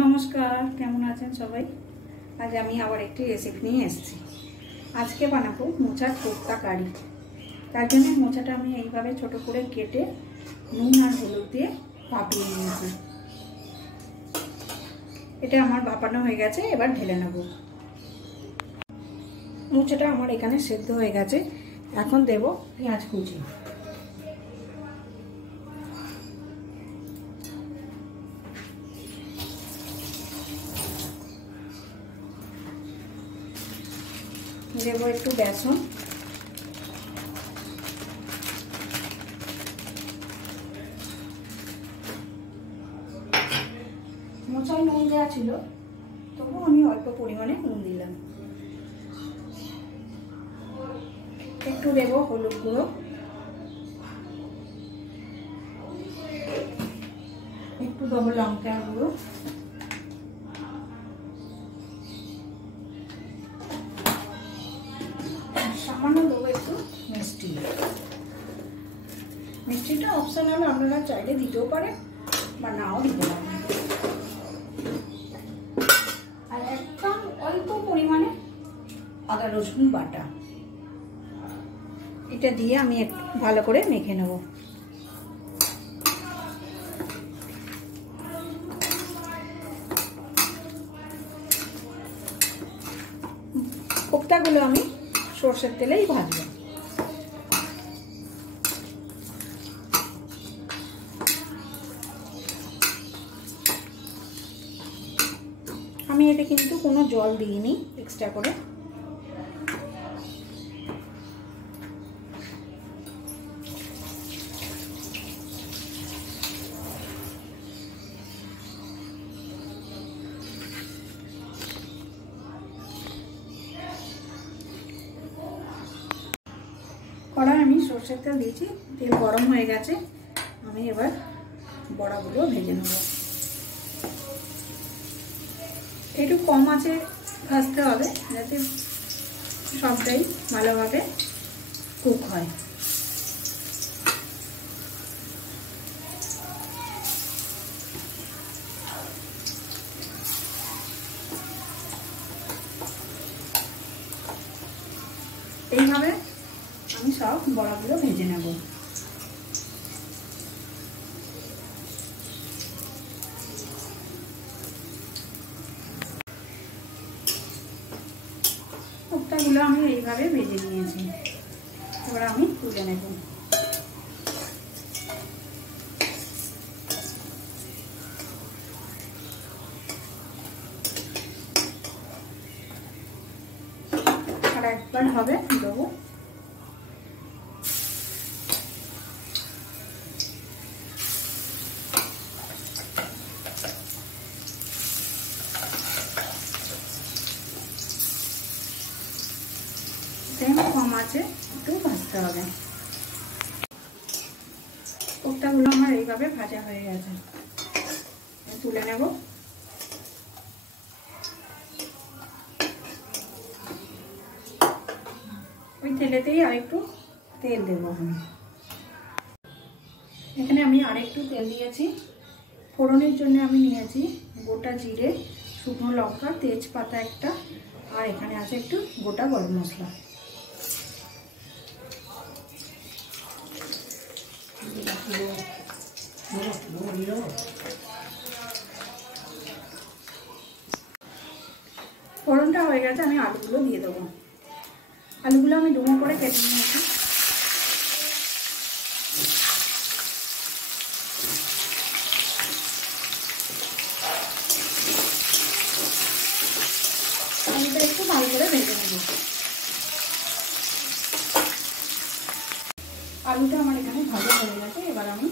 নমস্কার, কেমন আছেন সবাই? আজ আমি আবার একটি রেসিপি নিয়ে এসেছি। আজকে বানাবো মোচার কোপ্তা কারি। তার জন্য মোচাটা আমি এইভাবে ছোট করে কেটে নুন আর হলুদ দিয়ে ভাপিয়ে নিয়েছি। এটা আমার ভাপানো হয়ে গেছে, এবার ঢেলে নেব। মোচাটা আমার এখানে সেদ্ধ হয়ে গেছে। এখন দেব পেঁয়াজ কুচি। দেবো একটু বেসন, মোচায় নুন দেওয়া ছিল, তবু আমি অল্প পরিমাণে নুন দিলাম। একটু দেবো হলুদ গুঁড়ো, একটু দেবো লঙ্কার গুঁড়ো, সামান্য দেবো একটু মিষ্টি। মিষ্টিটা অপশনাল, আপনারা চাইলে দিতেও পারেন বা নাও দিতে পারেন। আর একদম অল্প পরিমাণে আদা রসুন বাটা, এটা দিয়ে আমি একটু ভালো করে মেখে নেব। কোপ্তাগুলো আমি সর্ষের তেলেই ভাজবো। আমি এটা কিন্তু কোনো জল দিইনি এক্সট্রা করে। কড়াই আমি সর্ষের তেল দিয়েছি, তেল গরম হয়ে গেছে। আমি এবার বড়াগুলো ভেজে নেব। একটু কম আঁচে ভাজতে হবে যাতে সবটাই ভালোভাবে কুক হয়। এইভাবে আমি সব বড়াগুলো ভেজে নেব। কোপ্তাগুলো আমি এইভাবে ভেজে নিয়েছি, এবার আমি তুলে নেব। আর একবার হবে দেবো। কম আছে, একটু ভাজতে হবে। কোপ্তাগুলো আমার এইভাবে ভাজা হয়ে গেছে, তুলে নেব। ওই তেলেতেই আরেকটু তেল দেবো। এখানে আমি আরেকটু তেল দিয়েছি। ফোড়নের জন্য আমি নিয়েছি গোটা জিরে, শুকনো লঙ্কা, তেজপাতা একটা, আর এখানে আছে একটু গোটা গরম মশলা। ফোড়নটা হয়ে গেছে, আমি আলুগুলো দিয়ে দেবো। আলুগুলো আমি ডুমো করে কেটে নিয়েছি। আলুটা একটু ভালো করে ভেজে নেব। আলুটা আমার এখানে ভাজা হয়ে গেছে, এবার আমি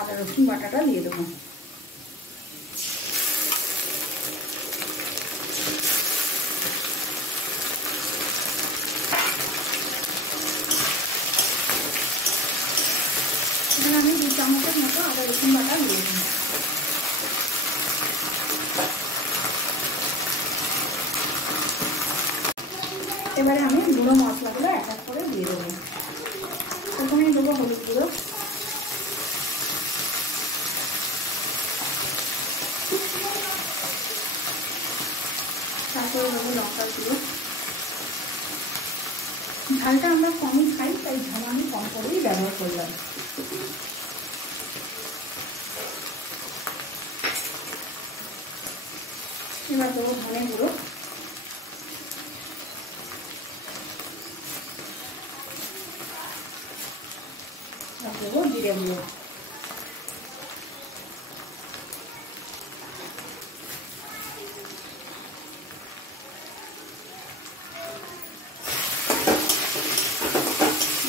আদা রসুন বাটাটা দিয়ে দেবো। এখানে আমি 2 চামচের মতো আদা রসুন বাটা দিয়ে দেবো। এবারে আমি গুঁড়ো মশলাগুলো এক এক করে দিয়ে দেবো। প্রথমেই দেবো হলুদ গুঁড়ো, ঝালটা আমরা কমই খাই, তাই ঝাল আমি কম করেই ব্যবহার করলাম। এবার দেবো ধনে গুঁড়ো, দেবো জিরে গুঁড়ো,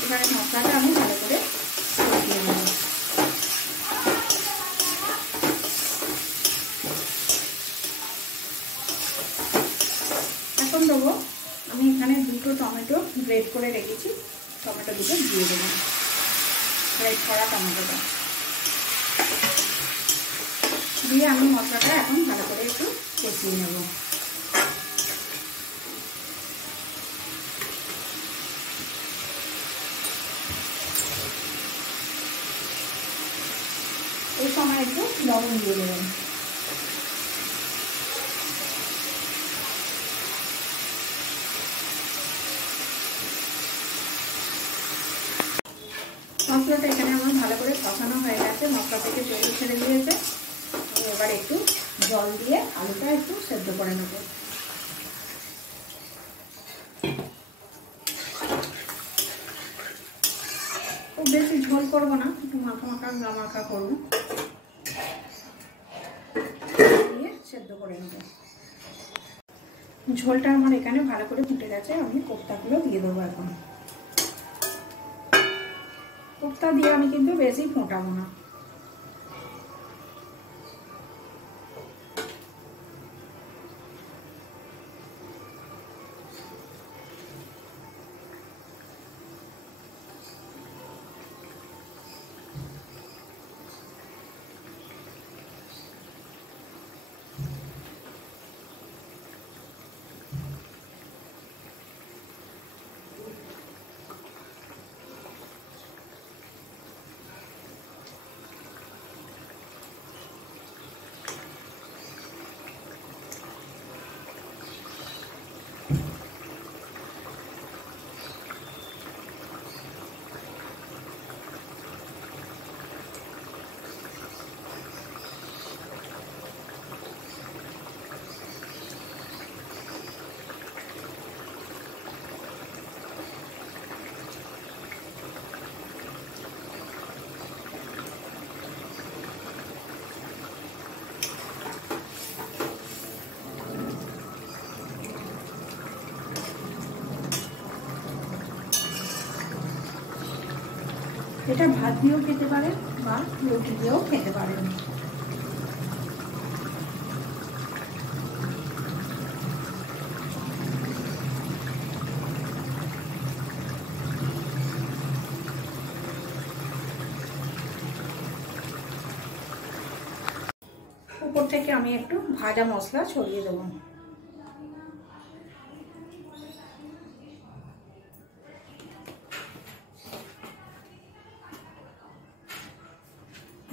এবারে মশলাটা আমি ভালো করে কষিয়ে নেব। এখন দেবো আমি এখানে 2টো টমেটো গ্রেট করে রেখেছি, টমেটো দুটো দিয়ে দেবো, গ্রেট করা টমেটোটা দিয়ে আমি মশলাটা এখন ভালো করে একটু কষিয়ে নেব। এই সময় একটু লবণ দিয়ে দেবেন। মশলাটা এখানে আমার ভালো করে কষানো হয়ে গেছে, মশলা থেকে তেল ছেড়ে দিয়েছে। এবার একটু জল দিয়ে আলুটা একটু সেদ্ধ করে নেব। খুব বেশি ঝোল করব না, একটু মাখা মাখা গামাখা করব, দিয়ে সেদ্ধ করে নেব। ঝোলটা আমার এখানে ভালো করে ফুটে গেছে, আমি কোপ্তাগুলো দিয়ে দেবো। এখন কোপ্তা দিয়ে আমি কিন্তু বেশি ফোটাবো না। এটা ভাত দিয়েও খেতে পারেন বা রুটি দিয়েও খেতে পারেন। উপর থেকে আমি একটু ভাজা মশলা ছড়িয়ে দেবো।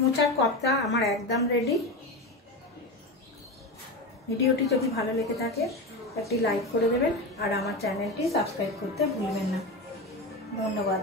মোচার কোপ্তা আমার একদম রেডি। ভিডিওটি যদি ভালো লেগে থাকে একটি লাইক করে দেবেন আর আমার চ্যানেলটি সাবস্ক্রাইব করতে ভুলবেন না। ধন্যবাদ।